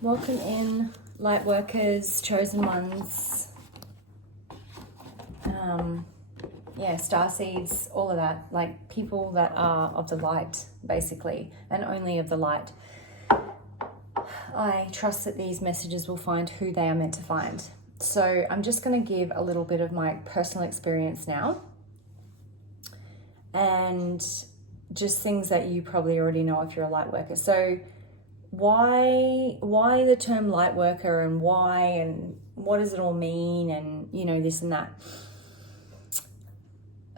Welcome in, Lightworkers, chosen ones, starseeds, all of that, like people that are of the light, basically, and only of the light. I trust that these messages will find who they are meant to find. So I'm just going to give a little bit of my personal experience now, and just things that you probably already know if you're a light worker. So why the term light worker, and why, and what does it all mean, and this and that.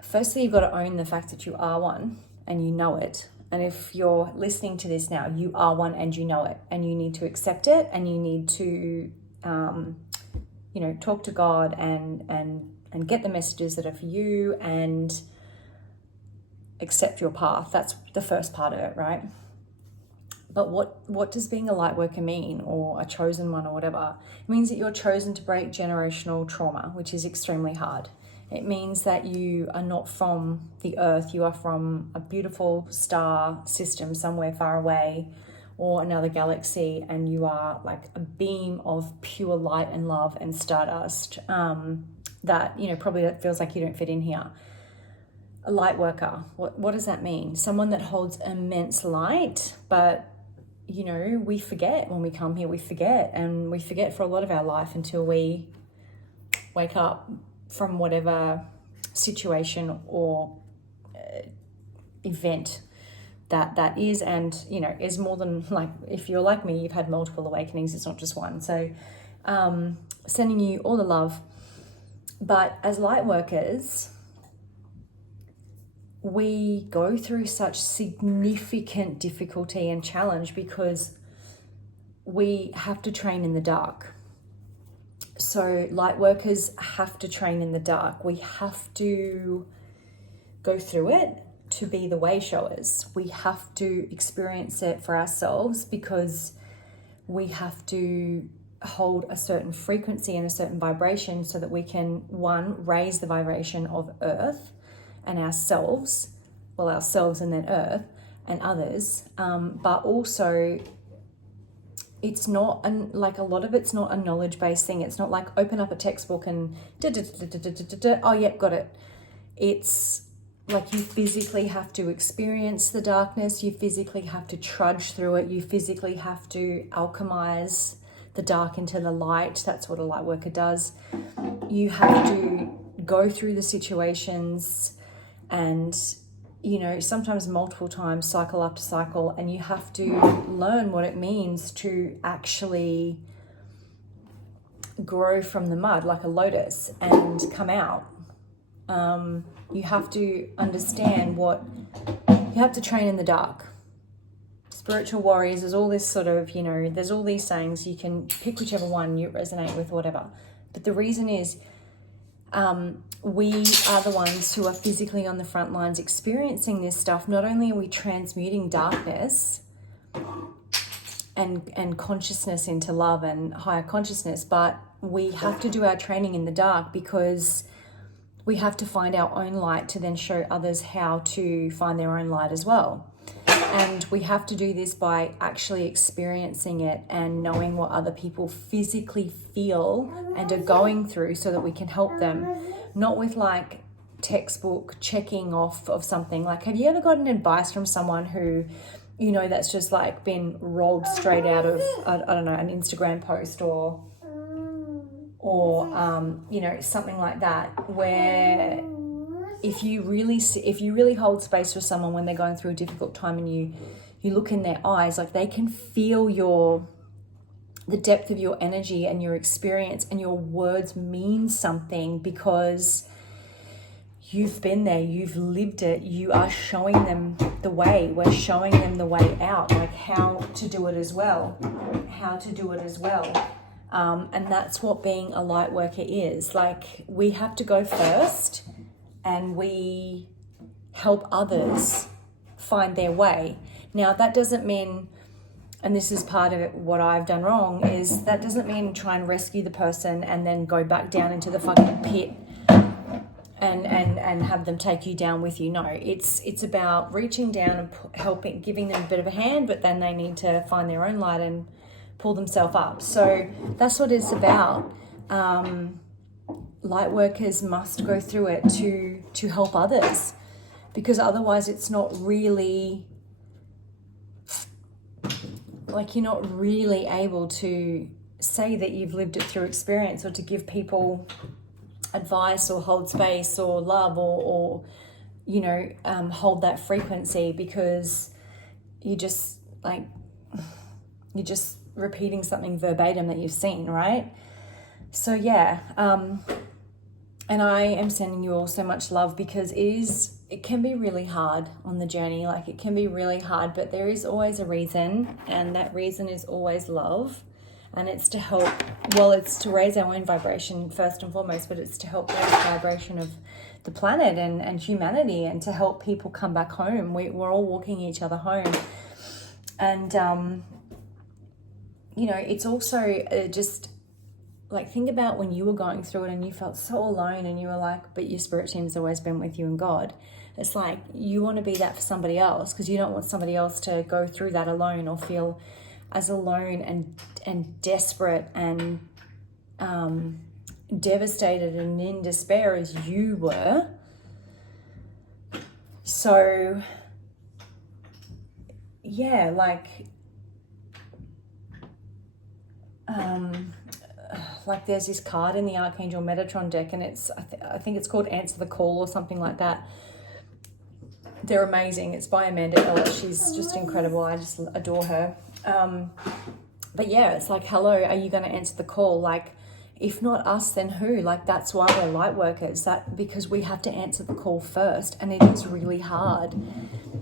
Firstly, you've got to own the fact that you are one and you know it. And if you're listening to this now, you are one and you know it, and you need to accept it, and you need to talk to God and get the messages that are for you and accept your path. That's the first part of it, right? But what does being a light worker mean, or a chosen one, or whatever? It means that you're chosen to break generational trauma, which is extremely hard. It means that you are not from the earth, you are from a beautiful star system somewhere far away, or another galaxy, and you are like a beam of pure light and love and stardust that, probably that feels like you don't fit in here. A light worker, what does that mean? Someone that holds immense light, but we forget when we come here, we forget for a lot of our life until we wake up from whatever situation or event that is, and is more than, like, if you're like me, you've had multiple awakenings, it's not just one. So sending you all the love. But as light workers, we go through such significant difficulty and challenge because we have to train in the dark. So light workers have to train in the dark. We have to go through it to be the way showers. We have to experience it for ourselves, because we have to hold a certain frequency and a certain vibration so that we can, one, raise the vibration of Earth and ourselves and then Earth and others, but also it's not, like, a lot of it's not a knowledge-based thing. It's not like open up a textbook and oh yep, got it. It's like you physically have to experience the darkness, you physically have to trudge through it, you physically have to alchemize the dark into the light. That's what a light worker does. You have to go through the situations and sometimes multiple times, cycle after cycle, and you have to learn what it means to actually grow from the mud like a lotus and come out. You have to understand you have to train in the dark. Spiritual warriors, there's all this sort of, there's all these sayings, you can pick whichever one you resonate with, whatever. But the reason is, we are the ones who are physically on the front lines experiencing this stuff. Not only are we transmuting darkness and consciousness into love and higher consciousness, but we have to do our training in the dark, because we have to find our own light to then show others how to find their own light as well. And we have to do this by actually experiencing it and knowing what other people physically feel and are going through, so that we can help them, not with like textbook checking off of something. Like, have you ever gotten advice from someone who, that's just like been rolled straight out of, I don't know, an Instagram post or something like that, where if you really hold space for someone when they're going through a difficult time, and you look in their eyes, like, they can feel the depth of your energy and your experience, and your words mean something because you've been there, you've lived it, you are showing them the way. We're showing them the way out, like how to do it as well. And that's what being a light worker is. Like, we have to go first, and we help others find their way. Now, that doesn't mean, and this is part of it, what I've done wrong, is that doesn't mean try and rescue the person and then go back down into the fucking pit and have them take you down with you. No, it's about reaching down and helping, giving them a bit of a hand, but then they need to find their own light and pull themselves up. So that's what it's about. Light workers must go through it to help others, because otherwise it's not really, like, you're not really able to say that you've lived it through experience, or to give people advice or hold space or love or hold that frequency, because you're just repeating something verbatim that you've seen, right? So yeah, and I am sending you all so much love, because it can be really hard on the journey. Like, it can be really hard, but there is always a reason, and that reason is always love. And it's to help, it's to raise our own vibration first and foremost, but it's to help raise the vibration of the planet and humanity, and to help people come back home. We're all walking each other home. And, it's also just, like, think about when you were going through it and you felt so alone, and you were like, but your spirit team's always been with you and God. It's like, you want to be that for somebody else, because you don't want somebody else to go through that alone, or feel as alone and desperate and devastated and in despair as you were. So yeah, like there's this card in the Archangel Metatron deck, and it's I think it's called Answer the Call or something like that. They're amazing. It's by Amanda Ellis. She's just incredible. I just adore her. But yeah, it's like, hello, are you going to answer the call? Like, if not us, then who? Like, that's why we're light workers, because we have to answer the call first. And it is really hard.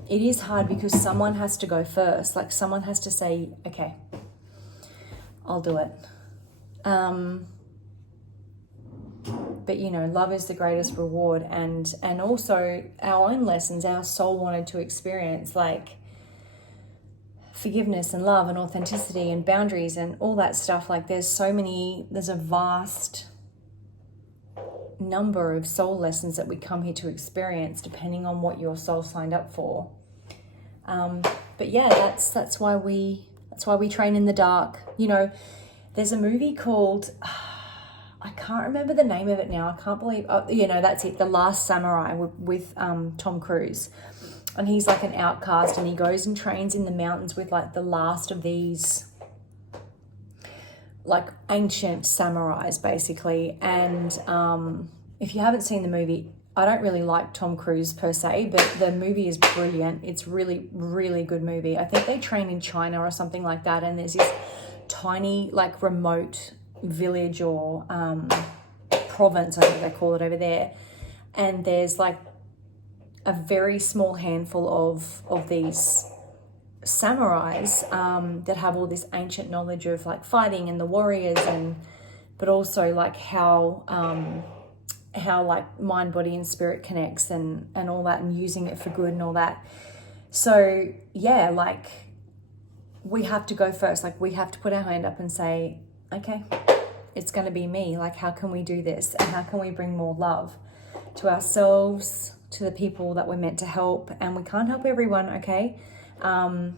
It is hard because someone has to go first. Like, someone has to say, okay, I'll do it. But love is the greatest reward, and also our own lessons our soul wanted to experience, like forgiveness and love and authenticity and boundaries and all that stuff. Like, there's a vast number of soul lessons that we come here to experience, depending on what your soul signed up for. But yeah, that's why we train in the dark. There's a movie called, I can't remember the name of it now. I can't believe, that's it. The Last Samurai with Tom Cruise. And he's like an outcast, and he goes and trains in the mountains with like the last of these like ancient samurais, basically. And if you haven't seen the movie, I don't really like Tom Cruise per se, but the movie is brilliant. It's really, really good movie. I think they train in China or something like that. And there's this tiny, like, remote village or province, I think they call it over there. And there's like a very small handful of these samurais that have all this ancient knowledge of like fighting and the warriors, but also like how like mind, body and spirit connects and all that, and using it for good and all that. So yeah, like, we have to go first. Like, we have to put our hand up and say, okay, it's going to be me. Like, how can we do this? And how can we bring more love to ourselves, to the people that we're meant to help? And we can't help everyone, okay? And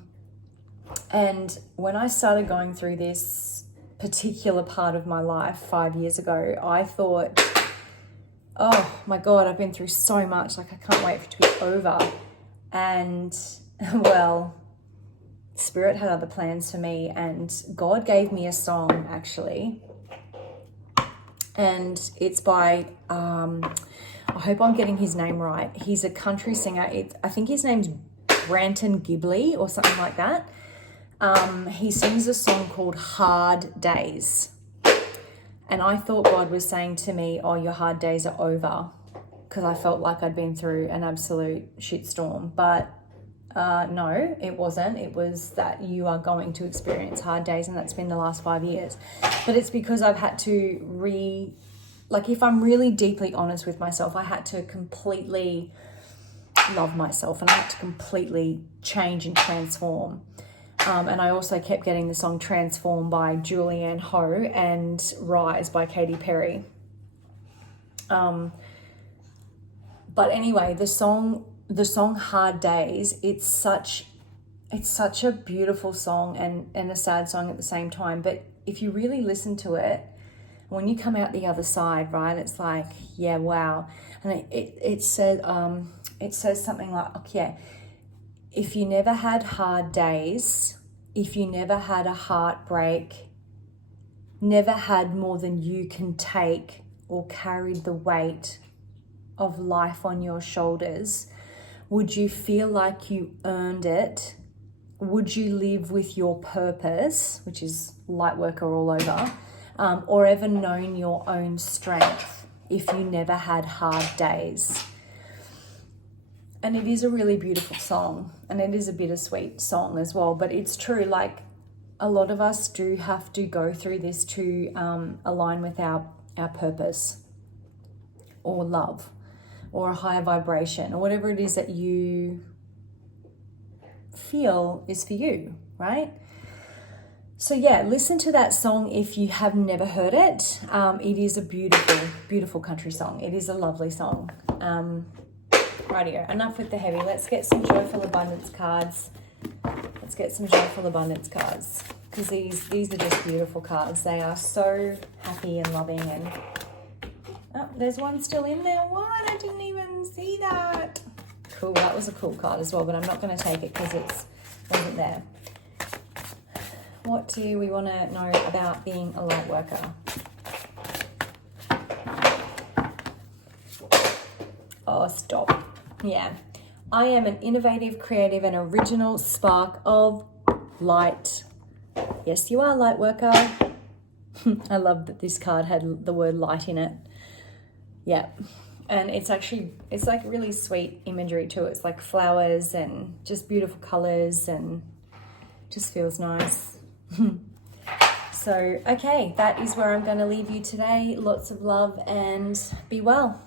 when I started going through this particular part of my life 5 years ago, I thought, oh my God, I've been through so much. Like, I can't wait for it to be over. And well, Spirit had other plans for me, and God gave me a song, actually. And it's by, I hope I'm getting his name right. He's a country singer. I think his name's Brantley or something like that. He sings a song called Hard Days. And I thought God was saying to me, oh, your hard days are over, because I felt like I'd been through an absolute shitstorm. But no, it wasn't. It was that you are going to experience hard days, and that's been the last 5 years. But it's because I've had to if I'm really deeply honest with myself, I had to completely love myself, and I had to completely change and transform. And I also kept getting the song Transform by Julianne Hough and Rise by Katy Perry. But anyway, the song Hard Days, it's such it's such a beautiful song and a sad song at the same time. But if you really listen to it, when you come out the other side, right, it's like, yeah, wow. And it says something like, okay, if you never had hard days, if you never had a heartbreak, never had more than you can take, or carried the weight of life on your shoulders, would you feel like you earned it? Would you live with your purpose, which is Lightworker all over, or ever known your own strength if you never had hard days? And it is a really beautiful song, and it is a bittersweet song as well, but it's true, like a lot of us do have to go through this to align with our purpose or love or a higher vibration or whatever it is that you feel is for you, right? So yeah, listen to that song if you have never heard it. It is a beautiful, beautiful country song. It is a lovely song. Rightio, enough with the heavy. Let's get some Joyful Abundance cards. Let's get some Joyful Abundance cards, because these are just beautiful cards. They are so happy and loving. And oh, there's one still in there. What? I didn't even see that. Cool, that was a cool card as well, but I'm not going to take it because it wasn't there. What do we want to know about being a light worker? Oh, stop. Yeah. I am an innovative, creative, and original spark of light. Yes, you are, light worker. I love that this card had the word light in it. Yeah. And it's like really sweet imagery too. It's like flowers and just beautiful colors and just feels nice. So, okay, that is where I'm going to leave you today. Lots of love and be well.